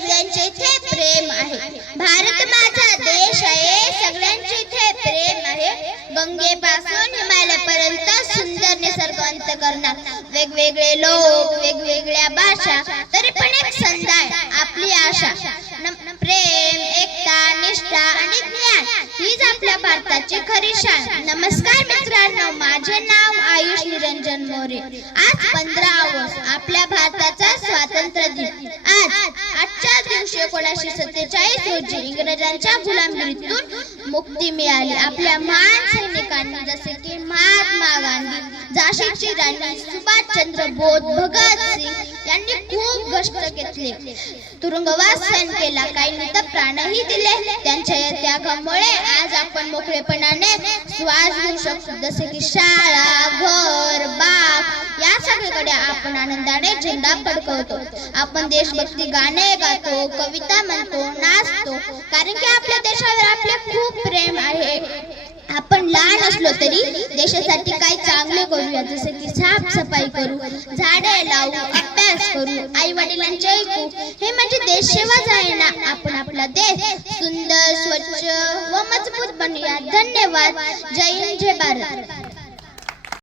सगळ्यांचे इथे प्रेम आहे. भारत माझा देश आहे, सगळ्यांचे इथे प्रेम आहे. गंगेपासून हिमालयापर्यंत सुंदर निसर्ग अंतःकरणात, वेगवेगळे लोक, वेगवेगळ्या भाषा, तरी पण एक संध आहे आपली आशा. प्रेम, एकता, निष्ठा आणि ज्ञान हीच आपल्या भारताची खरी शान. नमस्कार मित्रांनो, माझे नाव आयुष निरंजन मोरे. आज 15 ऑगस्ट आपल्या भारताचा स्वातंत्र्य दिन. आजच्या दिवशी 1947 रोजी इंग्रजांच्या गुलामगिरीतून मुक्ती मिळाली. आपल्या महान सैनिकांनी जसे की महात्मा गांधी, झाशीची राणी, सुभाषचंद्र बोस, भगत सिंग यांनी खूप कष्ट घेतले, तुरुंगवास सहन केला, काहींनी तर प्राणही दिले. त्यांच्या या त्यागामुळे आज आपण मोकळेपणाने श्वास घेऊ शकतो. जसे की शाळा, घर, बाग या सगळीकडे आपण आनंदाने झेंडा फडकवतो. आपण देशभक्ती गाणे गातो, कविता म्हणतो, नाचतो, कारण की आपल्या देशावर आपले खूप प्रेम आहे. आपण लहान असलो तरी देशासाठी काही चांगले करूया, जसे की साफसफाई करू, झाडे लावू, अभ्यास करू, आई वडिलांचे ऐकू. हे म्हणजे देशसेवाच आहे ना. आपण आपला देश सुंदर, स्वच्छ व मजबूत बनवूया. धन्यवाद. जय हिंद, जय भारत.